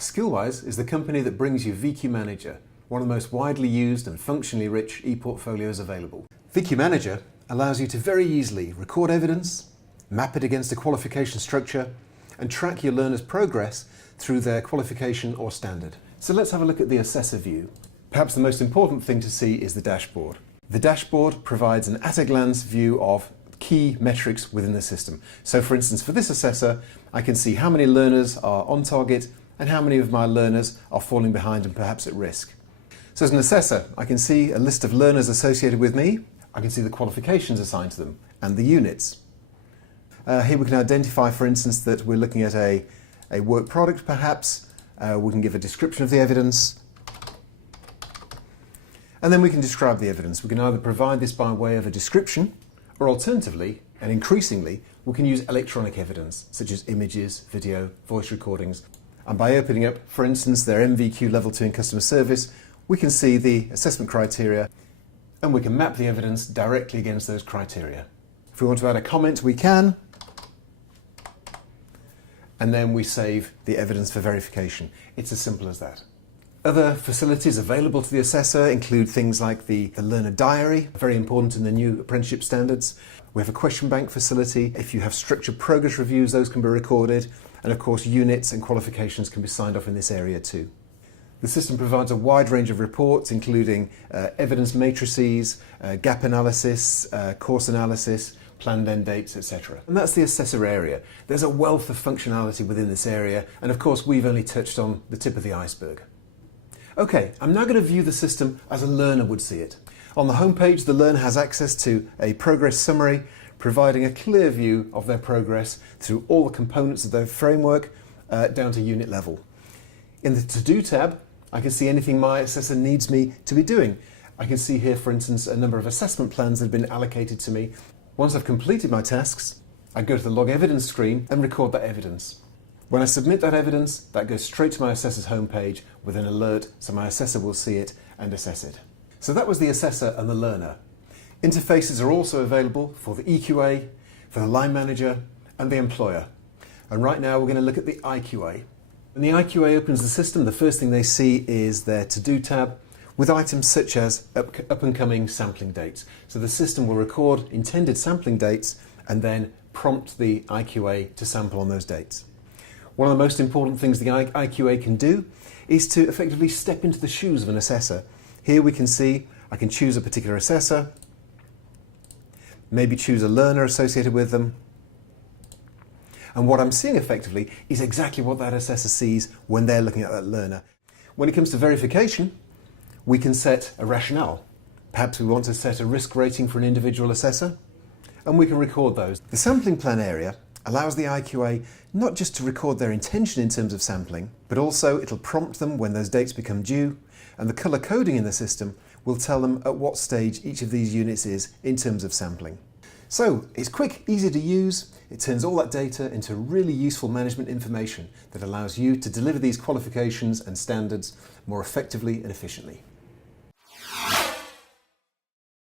SkillWise is the company that brings you VQ Manager, one of the most widely used and functionally rich e-portfolios available. VQ Manager allows you to very easily record evidence, map it against a qualification structure, and track your learners' progress through their qualification or standard. So let's have a look at the assessor view. Perhaps the most important thing to see is the dashboard. The dashboard provides an at-a-glance view of key metrics within the system. So for instance, for this assessor, I can see how many learners are on target and how many of my learners are falling behind and perhaps at risk. So as an assessor, I can see a list of learners associated with me. I can see the qualifications assigned to them and the units. Here we can identify, for instance, that we're looking at a work product perhaps. We can give a description of the evidence. And then we can describe the evidence. We can either provide this by way of a description, or alternatively, and increasingly, we can use electronic evidence, such as images, video, voice recordings. And by opening up, for instance, their MVQ Level 2 in customer service, we can see the assessment criteria, and we can map the evidence directly against those criteria. If we want to add a comment, we can. And then we save the evidence for verification. It's as simple as that. Other facilities available to the assessor include things like the learner diary, very important in the new apprenticeship standards. We have a question bank facility. If you have structured progress reviews, those can be recorded. And of course, units and qualifications can be signed off in this area too. The system provides a wide range of reports, including evidence matrices, gap analysis, course analysis, planned end dates, etc. And that's the assessor area. There's a wealth of functionality within this area, and of course we've only touched on the tip of the iceberg. Okay, I'm now going to view the system as a learner would see it. On the homepage, the learner has access to a progress summary, providing a clear view of their progress through all the components of their framework down to unit level. In the To-Do tab, I can see anything my assessor needs me to be doing. I can see here, for instance, a number of assessment plans that have been allocated to me. Once I've completed my tasks, I go to the Log Evidence screen and record that evidence. When I submit that evidence, that goes straight to my assessor's homepage with an alert, so my assessor will see it and assess it. So that was the assessor and the learner. Interfaces are also available for the EQA, for the line manager, and the employer. And right now we're going to look at the IQA. When the IQA opens the system, the first thing they see is their To-Do tab with items such as up and coming sampling dates. So the system will record intended sampling dates and then prompt the IQA to sample on those dates. One of the most important things the IQA can do is to effectively step into the shoes of an assessor. Here we can see I can choose a particular assessor, maybe choose a learner associated with them. And what I'm seeing effectively is exactly what that assessor sees when they're looking at that learner. When it comes to verification, we can set a rationale. Perhaps we want to set a risk rating for an individual assessor, and we can record those. The sampling plan area allows the IQA not just to record their intention in terms of sampling, but also it'll prompt them when those dates become due, and the colour coding in the system will tell them at what stage each of these units is in terms of sampling. So it's quick, easy to use. It turns all that data into really useful management information that allows you to deliver these qualifications and standards more effectively and efficiently.